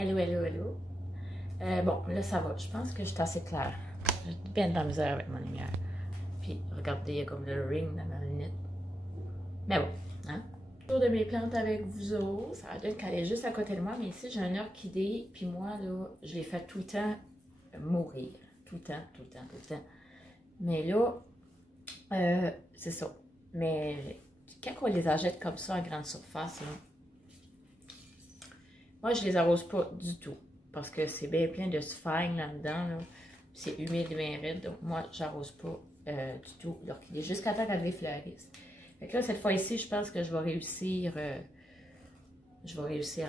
Hello, hello, hello. Bon, là, ça va. Je pense que je suis assez claire. J'ai bien de la misère avec ma lumière. Puis, regardez, il y a comme le ring dans ma lunette. Mais bon, hein. Tour de mes plantes avec vous autres. Ça a l'air qu'elle est juste à côté de moi. Mais ici, j'ai un orchidée. Puis moi, là, je l'ai fait tout le temps mourir. Tout le temps, tout le temps, tout le temps. Mais là, c'est ça. Mais quand on les achète comme ça à grande surface, là, moi, je les arrose pas du tout. Parce que c'est bien plein de sphagne là-dedans. Là. C'est humide, bien raide. Donc, moi, j'arrose pas du tout l'orchidée. Jusqu'à temps qu'elle fleurisse. Fait que là, cette fois-ci, je pense que je vais réussir à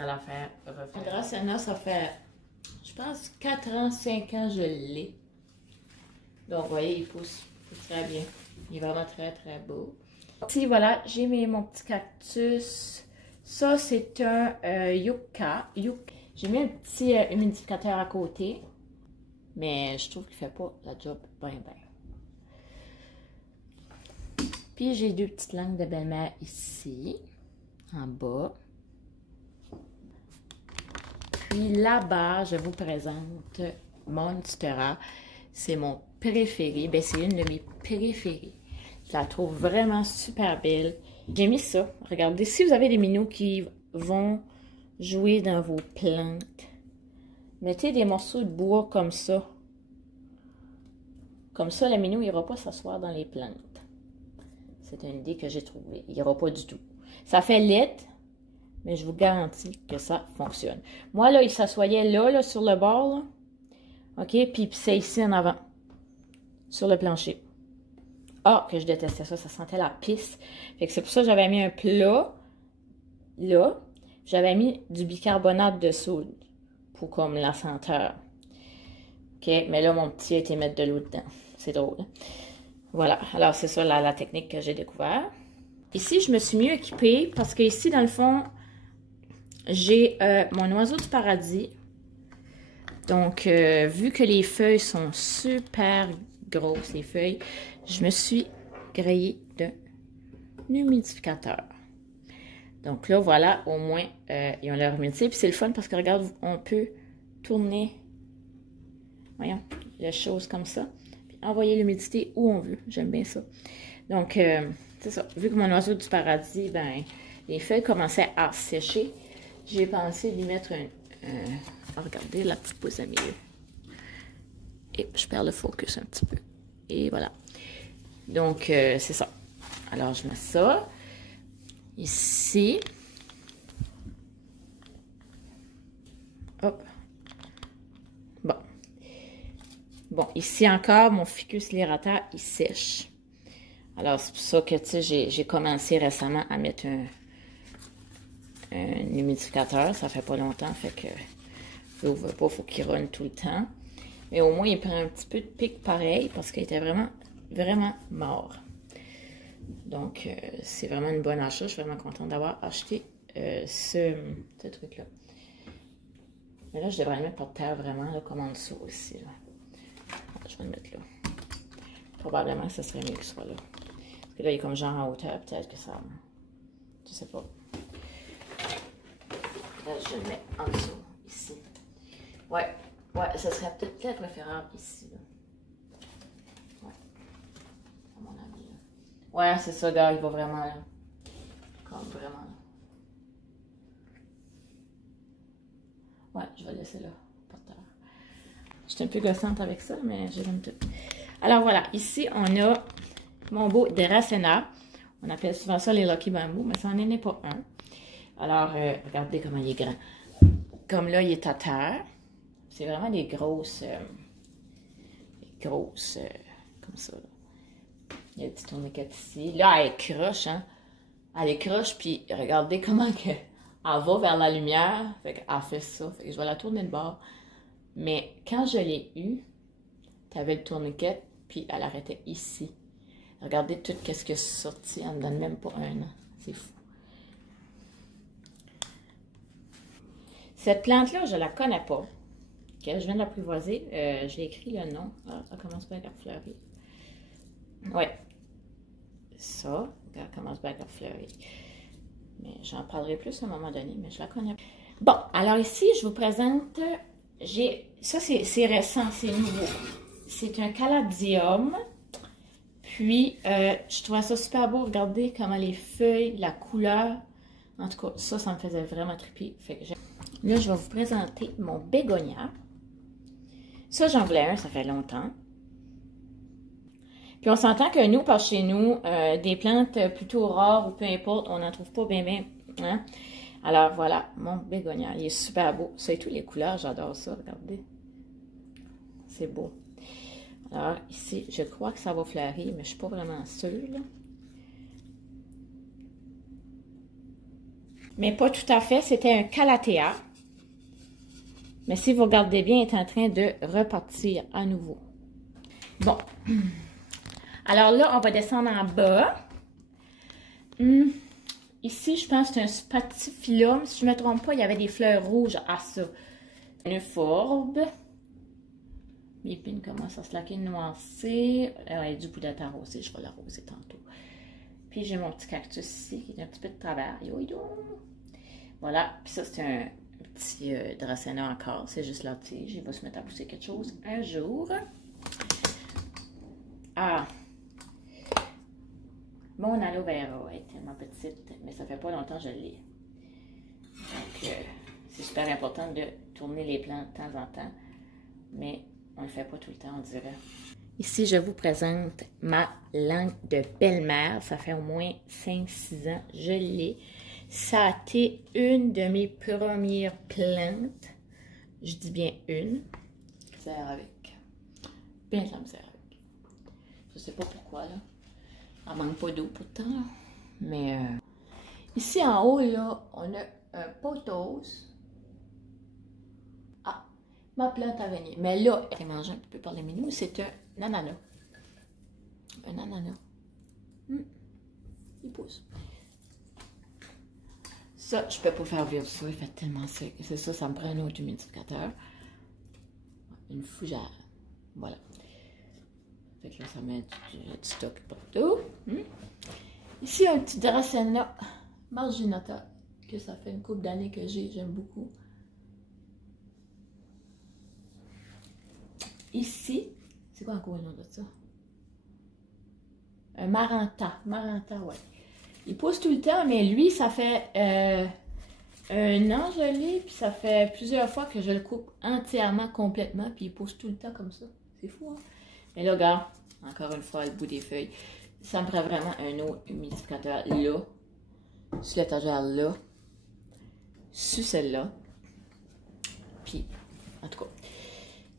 la faire refaire. Le Dracena, ça fait, je pense, 4 ans, 5 ans, je l'ai. Donc, vous voyez, il pousse très bien. Il est vraiment très, très beau. Ici, voilà, j'ai mis mon petit cactus. Ça, c'est un yucca. J'ai mis un petit humidificateur à côté. Mais je trouve qu'il ne fait pas la job bien, bien. Puis, j'ai 2 petites langues de belle-mère ici, en bas. Puis là-bas, je vous présente Monstera. C'est mon préféré. Ben, c'est une de mes préférées. Je la trouve vraiment super belle. J'ai mis ça. Regardez, si vous avez des minous qui vont jouer dans vos plantes, mettez des morceaux de bois comme ça. Comme ça, le minou n'ira pas s'asseoir dans les plantes. C'est une idée que j'ai trouvée. Il n'ira pas du tout. Ça fait laide, mais je vous garantis que ça fonctionne. Moi, là, il s'assoyait là, sur le bord, là. OK? Puis c'est ici en avant, sur le plancher. Ah, que je détestais ça. Ça sentait la pisse. Fait que c'est pour ça que j'avais mis un plat, là. J'avais mis du bicarbonate de soude pour comme la senteur. OK? Mais là, mon petit a été mettre de l'eau dedans. C'est drôle, hein? Voilà, alors c'est ça la technique que j'ai découvert. Ici, je me suis mieux équipée parce que ici, dans le fond, j'ai mon oiseau du paradis. Donc, vu que les feuilles sont super grosses, les feuilles, je me suis grillée d'un humidificateur. Donc là, voilà, au moins, ils ont leur humidité. Puis c'est le fun parce que, regarde, on peut tourner, voyons, les choses comme ça. Envoyer l'humidité où on veut. J'aime bien ça. Donc, c'est ça. Vu que mon oiseau du paradis, ben, les feuilles commençaient à sécher, j'ai pensé lui mettre regardez la petite pousse à milieu. Et je perds le focus un petit peu. Et voilà. Donc, c'est ça. Alors, je mets ça. Ici. Hop. Bon. Bon, ici encore, mon ficus lirata, il sèche. Alors, c'est pour ça que, tu sais, j'ai commencé récemment à mettre un humidificateur. Ça fait pas longtemps, fait que il faut qu'il run tout le temps. Mais au moins, il prend un petit peu de pic pareil parce qu'il était vraiment, vraiment mort. Donc, c'est vraiment une bonne achat. Je suis vraiment contente d'avoir acheté ce truc-là. Mais là, je devrais le mettre par terre vraiment, là, comme en dessous aussi, là. Je vais le mettre là. Probablement que ce serait mieux que ce soit là. Parce que là, il est comme genre en hauteur, peut-être que ça... Je sais pas. Là, je le mets en dessous, ici. Ouais, ça serait peut-être préférable ici, là. Ouais. À mon avis, là. Ouais, c'est ça, gars, il va vraiment là. Comme vraiment là. Ouais, je vais le laisser là, par terre. J'étais un peu gossante avec ça, mais j'aime tout. Alors voilà, ici, on a mon beau Dracena. On appelle souvent ça les Lucky Bamboo, mais ça n'en est pas un. Alors, regardez comment il est grand. Comme là, il est à terre. C'est vraiment des grosses... comme ça, là. Il y a des petits tourniquets ici. Là, elle croche, hein. Elle croche, puis regardez comment elle va vers la lumière. Fait qu'elle fait ça. Fait que je vais la tourner de bord. Mais quand je l'ai eue, tu avais le tourniquet, puis elle arrêtait ici. Regardez tout ce qui est sorti, elle ne donne même pas un an. C'est fou. Cette plante-là, je ne la connais pas. Okay, je viens de l'apprivoiser. J'ai écrit le nom. Ah, ça commence bien à fleurir. Ouais. Ça, elle commence bien à fleurir. Mais j'en parlerai plus à un moment donné, mais je la connais pas. Bon, alors ici, je vous présente, ça c'est récent, c'est nouveau. C'est un caladium. Puis, je trouvais ça super beau. Regardez comment les feuilles, la couleur. En tout cas, ça me faisait vraiment triper. Fait que là, je vais vous présenter mon bégonia. Ça, j'en voulais un, ça fait longtemps. Puis, on s'entend que nous, par chez nous, des plantes plutôt rares ou peu importe, on n'en trouve pas bien. Hein? Alors, voilà, mon bégonia. Il est super beau. Ça et toutes les couleurs, j'adore ça. Regardez. C'est beau. Alors, ici, je crois que ça va fleurir, mais je ne suis pas vraiment sûre, là. Mais pas tout à fait. C'était un calathea. Mais si vous regardez bien, il est en train de repartir à nouveau. Bon. Alors là, on va descendre en bas. Ici, je pense que c'est un spathiphyllum. Si je ne me trompe pas, il y avait des fleurs rouges à ça. Une euphorbes. Mes épines commencent à se laquer noircées. Il y a du bout d'être arrosé. Je vais l'arroser tantôt. Puis j'ai mon petit cactus ici qui est un petit peu de travers. Voilà. Puis ça, c'est un petit dracena encore. C'est juste la tige. Il va se mettre à pousser quelque chose un jour. Ah! Mon aloe vera est tellement petite, mais ça fait pas longtemps que je l'ai. Donc, c'est super important de tourner les plantes de temps en temps. Mais on ne le fait pas tout le temps, on dirait. Ici, je vous présente ma langue de belle-mère. Ça fait au moins 5-6 ans. Je l'ai. Ça a été une de mes premières plantes. Je dis bien une. Misère avec. Bien de la misère avec. Je sais pas pourquoi, là. Elle manque pas d'eau pourtant, là. Mais ici, en haut, là, on a un pothos. Ma plante araignée. Mais là, elle est mangée un petit peu par les minous. C'est un ananas. Un ananas. Il pousse. Ça, je peux pas faire vivre ça. Il fait tellement sec. C'est ça, ça me prend un autre humidificateur. Une fougère. Voilà. Fait que là, ça met du stock partout. Ici, un petit dracena marginata. Que ça fait une couple d'années que j'ai. J'aime beaucoup. Ici, c'est quoi encore le nom de ça? Un maranta. Maranta, ouais. Il pousse tout le temps, mais lui, ça fait un an je l'ai, puis ça fait plusieurs fois que je le coupe entièrement, complètement, puis il pousse tout le temps comme ça. C'est fou, hein? Mais là, regarde, encore une fois, le bout des feuilles. Ça me prend vraiment un autre humidificateur là, sur l'étagère là, sur celle-là, puis, en tout cas.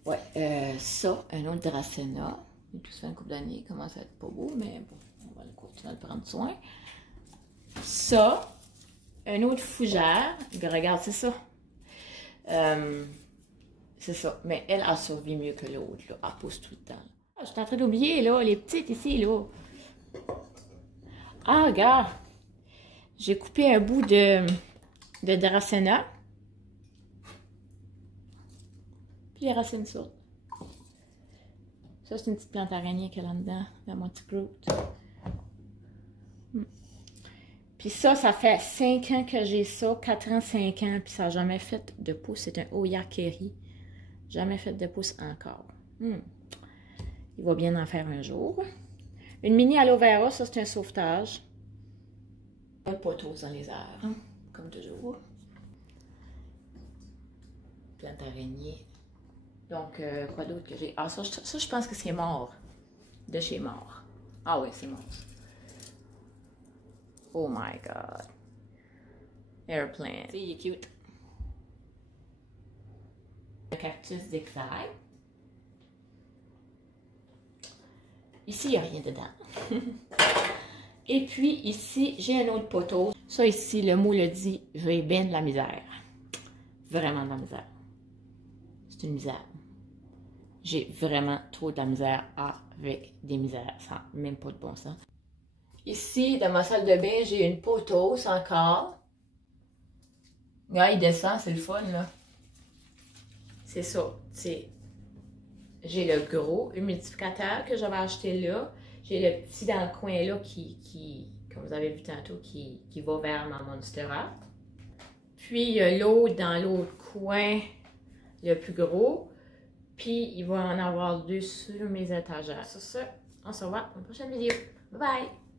Ouais, ça, un autre dracena. Il est tout fait une couple d'années, il commence à être pas beau, mais bon, on va continuer à le prendre soin. Ça, un autre fougère. Regarde, c'est ça. C'est ça. Mais elle a survécu mieux que l'autre, là. Elle pousse tout le temps. Ah, je suis en train d'oublier, là, les petites ici, là. Ah, regarde. J'ai coupé un bout de dracena. Puis les racines sortent. Ça, c'est une petite plante araignée qu'il y a là-dedans, dans mon petit groot. Puis ça fait 5 ans que j'ai ça, 4 ans, 5 ans, puis ça n'a jamais fait de pouce. C'est un Oyakeri. Jamais fait de pouce encore. Il va bien en faire un jour. Une mini aloe vera, ça c'est un sauvetage. Pas de pothos dans les airs, hein, comme toujours. Plante araignée. Donc, quoi d'autre que j'ai? Ah, ça, je pense que c'est mort. De chez mort. Ah oui, c'est mort. Oh my God. Airplane. See, il est cute. Le cactus d'Exile. Ici, il n'y a rien dedans. Et puis, ici, j'ai un autre poteau. Ça, ici, le mot le dit, j'ai bien de la misère. Vraiment de la misère. C'est une misère. J'ai vraiment trop de la misère avec des misères. Ça n'a même pas de bon sens. Ici, dans ma salle de bain, j'ai une pothos encore. Regarde, il descend, c'est le fun, là. C'est ça. J'ai le gros humidificateur que j'avais acheté là. J'ai le petit dans le coin là qui comme vous avez vu tantôt, qui va vers ma Monster Art. Puis, il y a l'autre dans l'autre coin, le plus gros. Puis, il va en avoir 2 sur mes étagères. Sur ça, on se revoit dans une prochaine vidéo. Bye bye!